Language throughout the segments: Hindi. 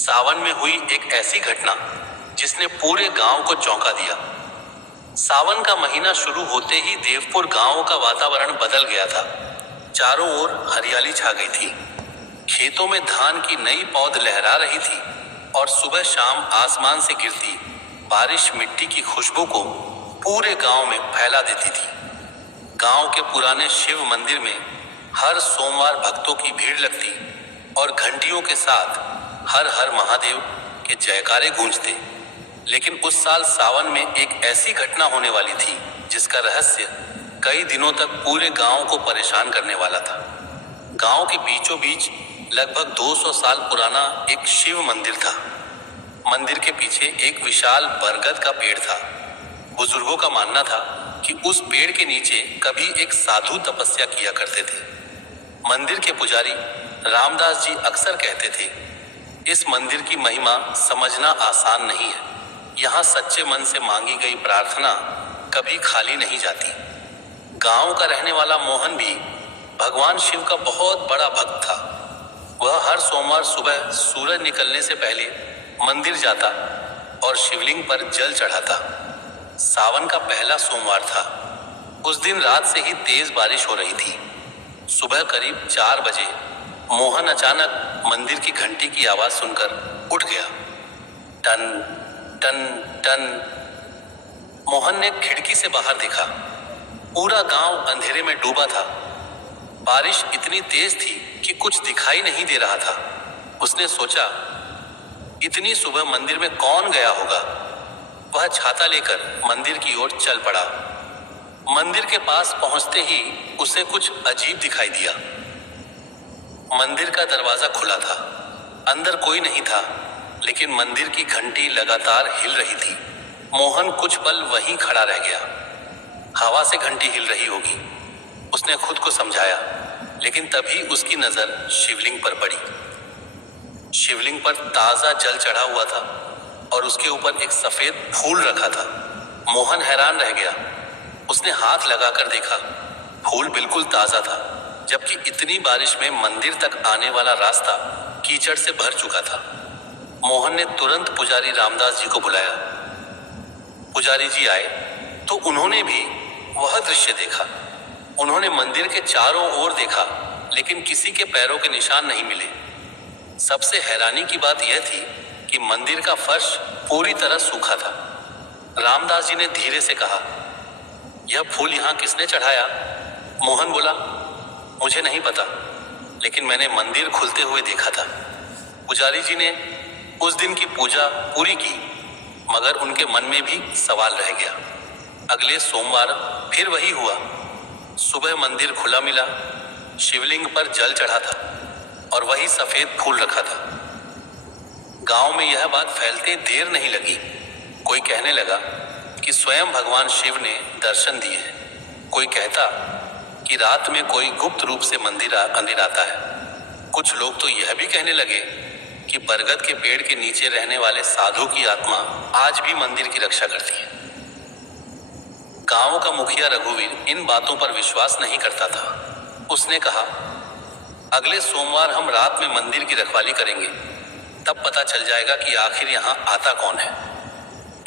सावन में हुई एक ऐसी घटना जिसने पूरे गांव को चौंका दिया। सावन का महीना शुरू होते ही देवपुर गांव का वातावरण बदल गया था। चारों ओर हरियाली छा गई थी। खेतों में धान की नई पौध लहरा रही थी और सुबह शाम आसमान से गिरती बारिश मिट्टी की खुशबू को पूरे गांव में फैला देती थी। गांव के पुराने शिव मंदिर में हर सोमवार भक्तों की भीड़ लगती और घंटियों के साथ हर हर महादेव के जयकारे गूंजते। लेकिन उस साल सावन में एक ऐसी घटना होने वाली थी जिसका रहस्य कई दिनों तक पूरे गांव को परेशान करने वाला था। गांव के बीचों बीच लगभग 200 साल पुराना एक शिव मंदिर था। मंदिर के पीछे एक विशाल बरगद का पेड़ था। बुजुर्गों का मानना था कि उस पेड़ के नीचे कभी एक साधु तपस्या किया करते थे। मंदिर के पुजारी रामदास जी अक्सर कहते थे, इस मंदिर की महिमा समझना आसान नहीं है। यहाँ सच्चे मन से मांगी गई प्रार्थना कभी खाली नहीं जाती। गांव का रहने वाला मोहन भी भगवान शिव का बहुत बड़ा भक्त था। वह हर सोमवार सुबह सूरज निकलने से पहले मंदिर जाता और शिवलिंग पर जल चढ़ाता। सावन का पहला सोमवार था। उस दिन रात से ही तेज बारिश हो रही थी। सुबह करीब 4 बजे मोहन अचानक मंदिर की घंटी की आवाज सुनकर उठ गया। टन टन टन। मोहन ने खिड़की से बाहर देखा। पूरा गांव अंधेरे में डूबा था। बारिश इतनी तेज थी कि कुछ दिखाई नहीं दे रहा था। उसने सोचा, इतनी सुबह मंदिर में कौन गया होगा। वह छाता लेकर मंदिर की ओर चल पड़ा। मंदिर के पास पहुंचते ही उसे कुछ अजीब दिखाई दिया। मंदिर का दरवाजा खुला था। अंदर कोई नहीं था, लेकिन मंदिर की घंटी लगातार हिल रही थी। मोहन कुछ पल वहीं खड़ा रह गया। हवा से घंटी हिल रही होगी, उसने खुद को समझाया। लेकिन तभी उसकी नजर शिवलिंग पर पड़ी। शिवलिंग पर ताजा जल चढ़ा हुआ था और उसके ऊपर एक सफेद फूल रखा था। मोहन हैरान रह गया। उसने हाथ लगाकर देखा, फूल बिल्कुल ताजा था, जबकि इतनी बारिश में मंदिर तक आने वाला रास्ता कीचड़ से भर चुका था। मोहन ने तुरंत पुजारी रामदास जी को बुलाया। पुजारी जी आए तो उन्होंने भी वह दृश्य देखा। उन्होंने मंदिर के चारों ओर देखा, लेकिन किसी के पैरों के निशान नहीं मिले। सबसे हैरानी की बात यह थी कि मंदिर का फर्श पूरी तरह सूखा था। रामदास जी ने धीरे से कहा, यह फूल यहाँ किसने चढ़ाया? मोहन बोला, मुझे नहीं पता, लेकिन मैंने मंदिर खुलते हुए देखा था। पुजारी जी ने उस दिन की पूजा पूरी की, मगर उनके मन में भी सवाल रह गया। अगले सोमवार फिर वही हुआ। सुबह मंदिर खुला मिला, शिवलिंग पर जल चढ़ा था और वही सफेद फूल रखा था। गांव में यह बात फैलते देर नहीं लगी। कोई कहने लगा कि स्वयं भगवान शिव ने दर्शन दिए हैं। कोई कहता कि रात में कोई गुप्त रूप से मंदिर आता है। कुछ लोग तो यह भी कहने लगे कि बरगद के पेड़ के नीचे रहने वाले साधु की आत्मा आज भी मंदिर की रक्षा करती है। गांव का मुखिया रघुवीर इन बातों पर विश्वास नहीं करता था। उसने कहा, अगले सोमवार हम रात में मंदिर की रखवाली करेंगे, तब पता चल जाएगा कि आखिर यहाँ आता कौन है।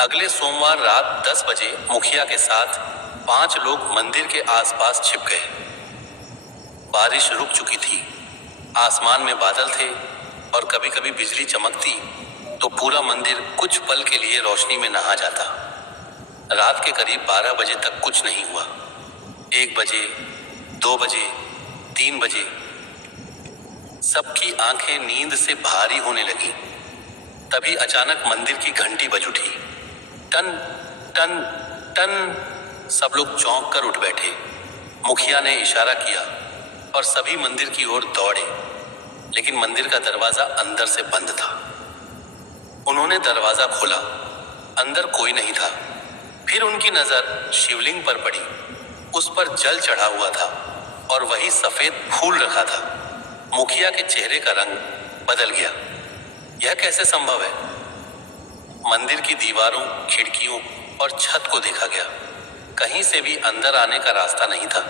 अगले सोमवार रात 10 बजे मुखिया के साथ 5 लोग मंदिर के आसपास छिप गए। बारिश रुक चुकी थी। आसमान में बादल थे और कभी कभी बिजली चमकती तो पूरा मंदिर कुछ पल के लिए रोशनी में नहा जाता। रात के करीब 12 बजे तक कुछ नहीं हुआ। 1 बजे, 2 बजे, 3 बजे, सबकी आंखें नींद से भारी होने लगी। तभी अचानक मंदिर की घंटी बज उठी। टन टन टन। सब लोग चौंक कर उठ बैठे। मुखिया ने इशारा किया और सभी मंदिर की ओर दौड़े, लेकिन मंदिर का दरवाजा अंदर से बंद था। उन्होंने दरवाजा खोला, अंदर कोई नहीं था। फिर उनकी नजर शिवलिंग पर पड़ी। उस पर जल चढ़ा हुआ था और वही सफेद फूल रखा था। मुखिया के चेहरे का रंग बदल गया। यह कैसे संभव है? मंदिर की दीवारों, खिड़कियों और छत को देखा गया। कहीं से भी अंदर आने का रास्ता नहीं था।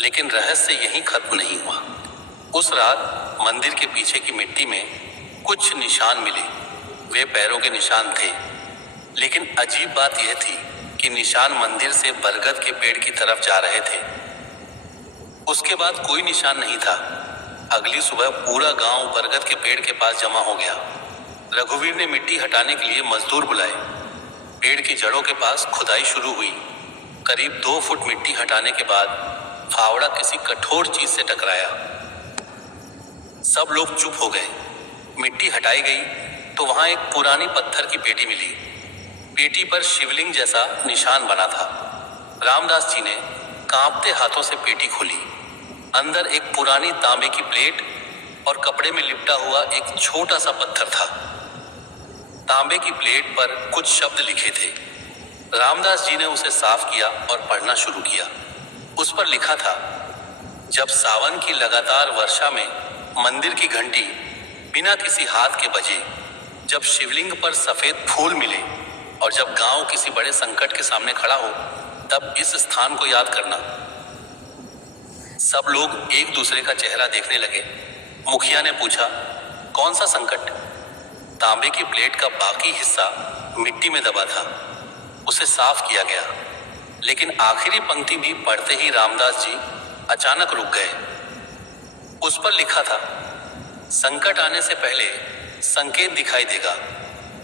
लेकिन रहस्य यहीं खत्म नहीं हुआ। उस रात मंदिर के पीछे की मिट्टी में कुछ निशान मिले। वे पैरों के निशान थे, लेकिन अजीब बात यह थी कि निशान मंदिर से बरगद के पेड़ की तरफ जा रहे थे। उसके बाद कोई निशान नहीं था। अगली सुबह पूरा गांव बरगद के पेड़ के पास जमा हो गया। रघुवीर ने मिट्टी हटाने के लिए मजदूर बुलाए। पेड़ की जड़ों के पास खुदाई शुरू हुई। करीब 2 फुट मिट्टी हटाने के बाद फावड़ा किसी कठोर चीज से टकराया। सब लोग चुप हो गए। मिट्टी हटाई गई तो वहां एक पुरानी पत्थर की पेटी मिली। पेटी पर शिवलिंग जैसा निशान बना था। रामदास जी ने कांपते हाथों से पेटी खोली। अंदर एक पुरानी तांबे की प्लेट और कपड़े में लिपटा हुआ एक छोटा सा पत्थर था। तांबे की प्लेट पर कुछ शब्द लिखे थे। रामदास जी ने उसे साफ किया और पढ़ना शुरू किया। उस पर लिखा था, जब सावन की लगातार वर्षा में मंदिर की घंटी बिना किसी हाथ के बजे, जब शिवलिंग पर सफेद फूल मिले और जब गांव किसी बड़े संकट के सामने खड़ा हो, तब इस स्थान को याद करना। सब लोग एक दूसरे का चेहरा देखने लगे। मुखिया ने पूछा, कौन सा संकट? तांबे की प्लेट का बाकी हिस्सा मिट्टी में दबा था। उसे साफ किया गया, लेकिन आखिरी पंक्ति भी पढ़ते ही रामदास जी अचानक रुक गए। उस पर लिखा था, संकट आने से पहले संकेत दिखाई देगा।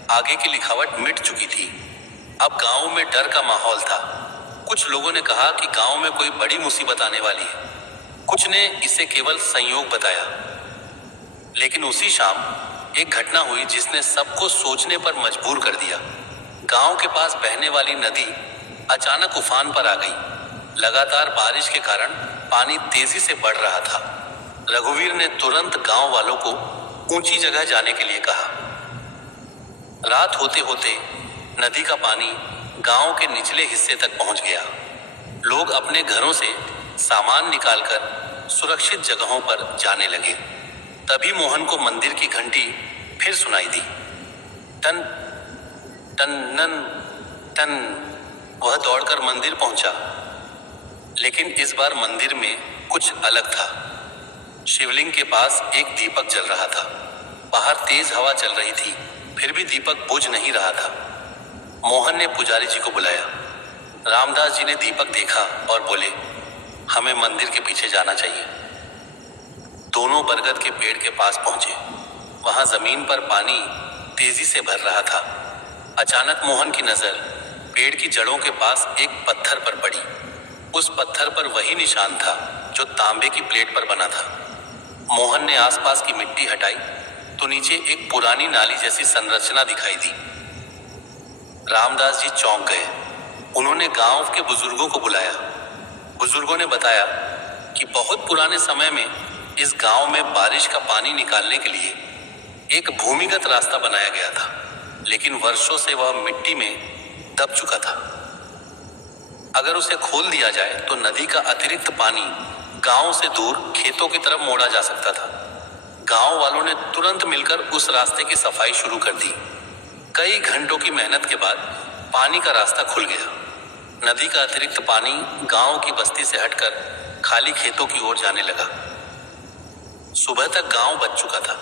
आगे की लिखावट मिट चुकी थी। अब गांव में डर का माहौल था। कुछ लोगों ने कहा कि गांव में कोई बड़ी मुसीबत आने वाली है। कुछ ने इसे केवल संयोग बताया। लेकिन उसी शाम एक घटना हुई जिसने सबको सोचने पर मजबूर कर दिया। गांव के पास बहने वाली नदी अचानक उफान पर आ गई। लगातार बारिश के कारण पानी तेजी से बढ़ रहा था। रघुवीर ने तुरंत गांव वालों को ऊंची जगह जाने के लिए कहा। रात होते होते नदी का पानी गांव के निचले हिस्से तक पहुंच गया। लोग अपने घरों से सामान निकालकर सुरक्षित जगहों पर जाने लगे। तभी मोहन को मंदिर की घंटी फिर सुनाई दी। टन टन नन टन। वह दौड़कर मंदिर पहुंचा, लेकिन इस बार मंदिर में कुछ अलग था। शिवलिंग के पास एक दीपक जल रहा था। बाहर तेज हवा चल रही थी, फिर भी दीपक बुझ नहीं रहा था। मोहन ने पुजारी जी को बुलाया। रामदास जी ने दीपक देखा और बोले, हमें मंदिर के पीछे जाना चाहिए। दोनों बरगद के पेड़ के पास पहुंचे। वहां जमीन पर पानी तेजी से भर रहा था। अचानक मोहन की नजर पेड़ की जड़ों के पास एक पत्थर पर पड़ी। उस पत्थर पर वही निशान था जो तांबे की प्लेट पर बना था। मोहन ने आसपास की मिट्टी हटाई तो नीचे एक पुरानी नाली जैसी संरचना दिखाई दी। रामदास जी चौंक गए। उन्होंने गांव के बुजुर्गों को बुलाया। बुजुर्गों ने बताया कि बहुत पुराने समय में इस गांव में बारिश का पानी निकालने के लिए एक भूमिगत रास्ता बनाया गया था, लेकिन वर्षों से वह मिट्टी में दब चुका था। अगर उसे खोल दिया जाए तो नदी का अतिरिक्त पानी गांव से दूर खेतों की तरफ मोड़ा जा सकता था। गांव वालों ने तुरंत मिलकर उस रास्ते की सफाई शुरू कर दी। कई घंटों की मेहनत के बाद पानी का रास्ता खुल गया। नदी का अतिरिक्त पानी गांव की बस्ती से हटकर खाली खेतों की ओर जाने लगा। सुबह तक गांव बच चुका था।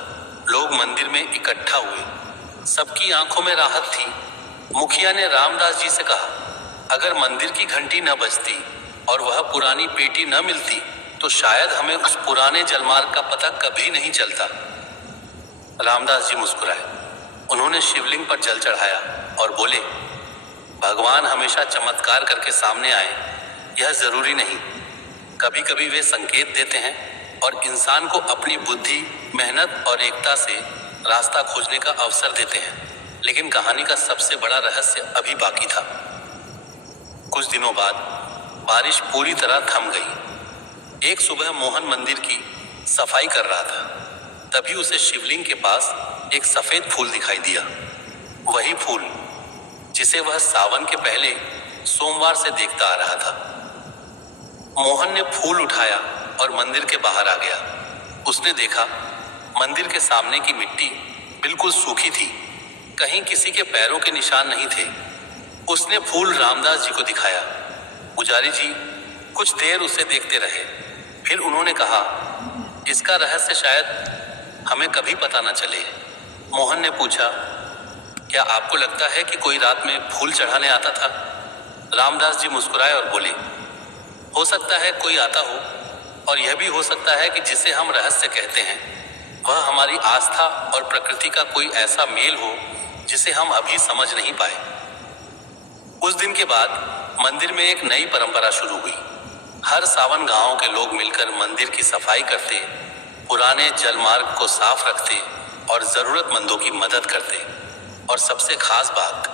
लोग मंदिर में इकट्ठा हुए। सबकी आंखों में राहत थी। मुखिया ने रामदास जी से कहा, अगर मंदिर की घंटी न बजती और वह पुरानी पेटी न मिलती तो शायद हमें उस पुराने जलमार्ग का पता कभी नहीं चलता। रामदास जी मुस्कुराए। उन्होंने शिवलिंग पर जल चढ़ाया और बोले, भगवान हमेशा चमत्कार करके सामने आए, यह जरूरी नहीं। कभी कभी वे संकेत देते हैं और इंसान को अपनी बुद्धि, मेहनत और एकता से रास्ता खोजने का अवसर देते हैं। लेकिन कहानी का सबसे बड़ा रहस्य अभी बाकी था। कुछ दिनों बाद बारिश पूरी तरह थम गई। एक सुबह मोहन मंदिर की सफाई कर रहा था। तभी उसे शिवलिंग के पास एक सफेद फूल दिखाई दिया। वही फूल जिसे वह सावन के पहले सोमवार से देखता आ रहा था। मोहन ने फूल उठाया और मंदिर के बाहर आ गया। उसने देखा मंदिर के सामने की मिट्टी बिल्कुल सूखी थी। कहीं किसी के पैरों के निशान नहीं थे। उसने फूल रामदास जी को दिखाया। पुजारी जी कुछ देर उसे देखते रहे। फिर उन्होंने कहा, इसका रहस्य शायद हमें कभी पता न चले, मोहन ने पूछा, क्या आपको लगता है कि कोई रात में फूल चढ़ाने आता था? रामदास जी मुस्कुराए और बोले, हो सकता है कोई आता हो, और यह भी हो सकता है कि जिसे हम रहस्य कहते हैं वह हमारी आस्था और प्रकृति का कोई ऐसा मेल हो जिसे हम अभी समझ नहीं पाए। उस दिन के बाद मंदिर में एक नई परंपरा शुरू हुई। हर सावन गांव के लोग मिलकर मंदिर की सफाई करते, पुराने जलमार्ग को साफ रखते और जरूरतमंदों की मदद करते। और सबसे खास बात,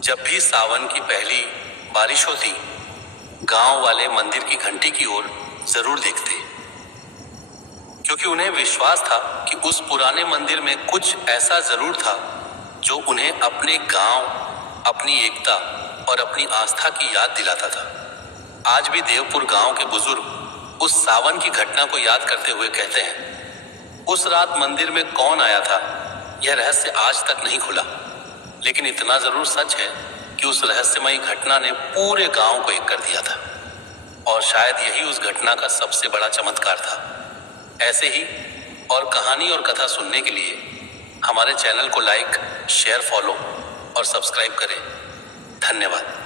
जब भी सावन की पहली बारिश होती, गांव वाले मंदिर की घंटी की ओर जरूर देखते, क्योंकि उन्हें विश्वास था कि उस पुराने मंदिर में कुछ ऐसा जरूर था जो उन्हें अपने गांव, अपनी एकता और अपनी आस्था की याद दिलाता था। आज भी देवपुर गांव के बुजुर्ग उस सावन की घटना को याद करते हुए कहते हैं, उस रात मंदिर में कौन आया था यह रहस्य आज तक नहीं खुला, लेकिन इतना जरूर सच है कि उस रहस्यमयी घटना ने पूरे गांव को एक कर दिया था। और शायद यही उस घटना का सबसे बड़ा चमत्कार था। ऐसे ही और कहानी और कथा सुनने के लिए हमारे चैनल को लाइक, शेयर, फॉलो और सब्सक्राइब करें। धन्यवाद।